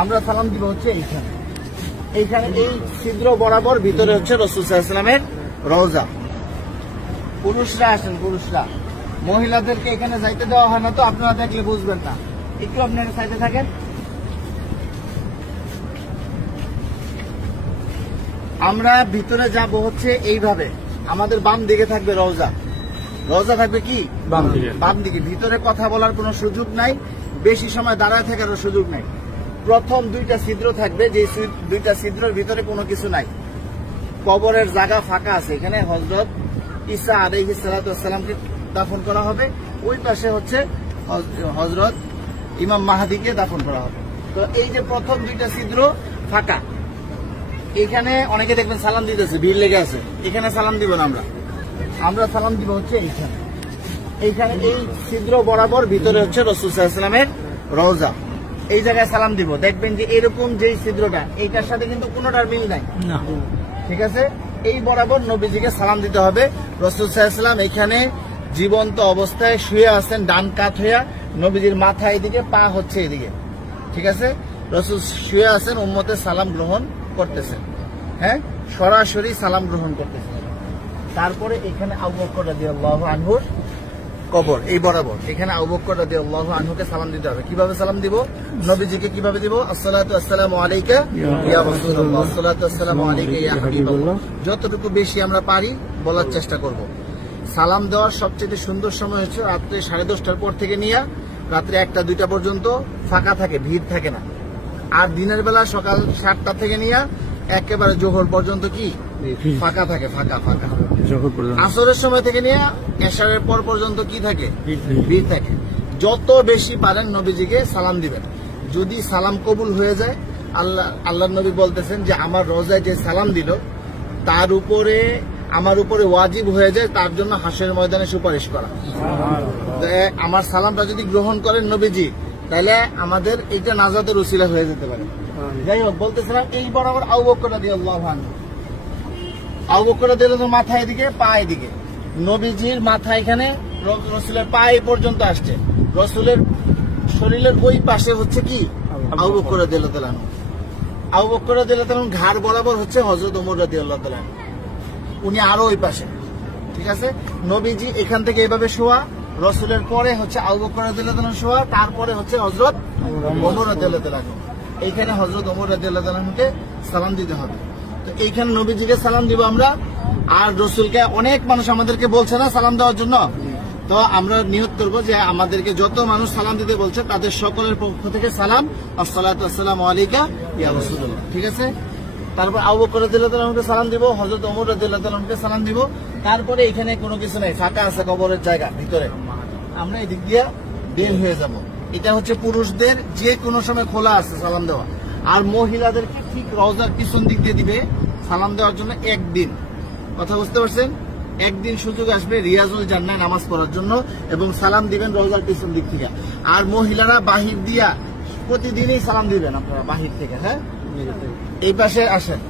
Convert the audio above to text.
আমরা সালাম দিব হচ্ছে এইখানে। এইখানে এই ছিদ্র বরাবর ভিতরে হচ্ছে রাসূল সাল্লাল্লাহু আলাইহি ওয়াসাল্লামের রওজা। পুরুষরা আসেন, পুরুষরা, মহিলাদেরকে এখানে যাইতে দেওয়া হয় না, তো আপনারা দেখলে বুঝবেন না, একটু আপনারা সাইডে থাকেন। আমরা ভিতরে যাব হচ্ছে এইভাবে, আমাদের বাম দিকে থাকবে রওজা। রওজা থাকবে কি বাম দিকে। ভিতরে কথা বলার কোনো সুযোগ নাই, বেশি সময় দাঁড়ায় থাকারও সুযোগ নাই। প্রথম দুইটা ছিদ্র থাকবে, যে দুইটা ছিদ্রের ভিতরে কোনো কিছু নাই, কবরের জায়গা ফাঁকা আছে। এখানে হযরত ঈসা আলাইহিস সালাতু ওয়াস সালামকে দাফন করা হবে, ওই পাশে হচ্ছে হযরত ইমাম মাহদিকে দাফন করা হবে। তো এই যে প্রথম দুইটা ছিদ্র ফাঁকা, এখানে অনেকে দেখবেন সালাম দিতেছে, ভিড় লেগে আছে। এখানে সালাম দিব না, আমরা সালাম দিব হচ্ছে এইখানে। এইখানে এই ছিদ্র বরাবর ভিতরে হচ্ছে রাসূল সাল্লাল্লাহু আলাইহি ওয়াসাল্লামের রওজা। এই জায়গায় সালাম দিব, দেখবেন যে এরকম যেই ছিদ্রটা, এইটার সাথে কিন্তু কোনোটার মিল নাই, ঠিক আছে? এই বরাবর নবীজিকে সালাম দিতে হবে। রাসূল সাল্লাল্লাহু আলাইহি ওয়াসাল্লাম এখানে জীবন্ত অবস্থায় শুয়ে আছেন, ডান কাত হইয়া, নবীজির মাথা এদিকে, পা হচ্ছে এদিকে, ঠিক আছে? রাসূল শুয়ে আছেন, উম্মতের সালাম গ্রহণ করতেছেন, হ্যাঁ, সরাসরি সালাম গ্রহণ করতেছেন। তারপরে এখানে আবু বকর রাদিয়াল্লাহু আনহুর কবর, এই বরাবর এখানে আবু বকর রাদিয়াল্লাহু আনহুকে সালাম দিতে হবে। কিভাবে সালাম দিব? নবীজিকে কিভাবে দিব? আসসালাতু আসসালামু আলাইকা ইয়া রাসূলুল্লাহ, আসসালাতু আসসালামু আলাইকা ইয়া হাবিবাল্লাহ। যতটুকু বেশি আমরা পারি বলার চেষ্টা করব। সালাম দেওয়ার সবচেয়ে সুন্দর সময় হচ্ছে রাত্রে 10:30টার পর থেকে নিয়ে রাত্রে 1টা-2টা পর্যন্ত ফাঁকা থাকে, ভিড় থাকে না। আর দিনের বেলা সকাল 7টা থেকে নিয়ে একেবারে জোহর পর্যন্ত কি ফাঁকা থাকে, ফাঁকা। আসরের সময় থেকে নিয়ে এশারের পর পর্যন্ত কি থাকে? ভিড় থাকে। যত বেশি পারেন নবীজিকে সালাম দিবেন। যদি সালাম কবুল হয়ে যায়, আল্লাহ নবী বলতেছেন যে আমার রওজায় যে সালাম দিল তার উপরে, আমার উপরে ওয়াজিব হয়ে যায় তার জন্য হাসরের ময়দানে সুপারিশ করা। আমার সালামটা যদি গ্রহণ করেন নবীজি, তাহলে আমাদের এটা নাজাতের উসিলা হয়ে যেতে পারে। যাই হোক, বলতেছিলাম এই বরাবর আবু বকর রাদিয়াল্লাহু আনহু, আবু বকর রাদিয়াল্লাহু আনহু মাথা এদিকে, পা এদিকে। নবীজির মাথা এখানে, রাসূলের পা এই পর্যন্ত আসছে, রাসূলের শরীরের ওই পাশে হচ্ছে কি আবু বকর রাদিয়াল্লাহু আনহু। আবু বকর রাদিয়াল্লাহু আনহু ঘাড় বরাবর হচ্ছে হযরত ওমর রাদিয়াল্লাহু আনহু, উনি আরো ওই পাশে, ঠিক আছে? নবীজি এখান থেকে এইভাবে শোয়া, রাসূলের পরে হচ্ছে আবু বকর রাদিয়াল্লাহু আনহু শোয়া, তারপরে হচ্ছে হযরত ওমর রাদিয়াল্লাহু আনহু। এইখানে হযরত ওমর রাদিয়াল্লাহু আনহুকে সালাম দিতে হবে। তো এইখানে নবীজিকে সালাম দিব আমরা। আর রাসূলকে অনেক মানুষ আমাদেরকে বলছে না সালাম দেওয়ার জন্য, তো আমরা নিয়ত করবো যে আমাদেরকে যত মানুষ সালাম দিতে বলছে তাদের সকলের পক্ষ থেকে সালাম, আসসালাতু আসসালামু আলাইকা ইয়া রাসূলুল্লাহ, ঠিক আছে? তারপর আবু বকর রাদিয়াল্লাহু আনহুকে সালাম দিব, হযরত ওমর রাদিয়াল্লাহু আনহুকে সালাম দিব। তারপরে এখানে কোনো কিছু নাই, ফাঁকা আছে কবরের জায়গা ভিতরে, আমরা এদিক দিয়ে বের হয়ে যাব। এটা হচ্ছে পুরুষদের যে কোনো সময় খোলা আছে সালাম দেওয়া। আর মহিলাদেরকে ঠিক রওজার পিছন দিক দিয়ে দিবে সালাম দেওয়ার জন্য একদিন। কথা বুঝতে পারছেন? একদিন সুযোগ আসবে রিয়াজুল জান্নাহ নামাজ পড়ার জন্য, এবং সালাম দিবেন রওজার পিছন দিক থেকে। আর মহিলারা বাহির দিয়া প্রতিদিনই সালাম দিবেন আপনারা বাহির থেকে, হ্যাঁ? এই পাশে আসেন।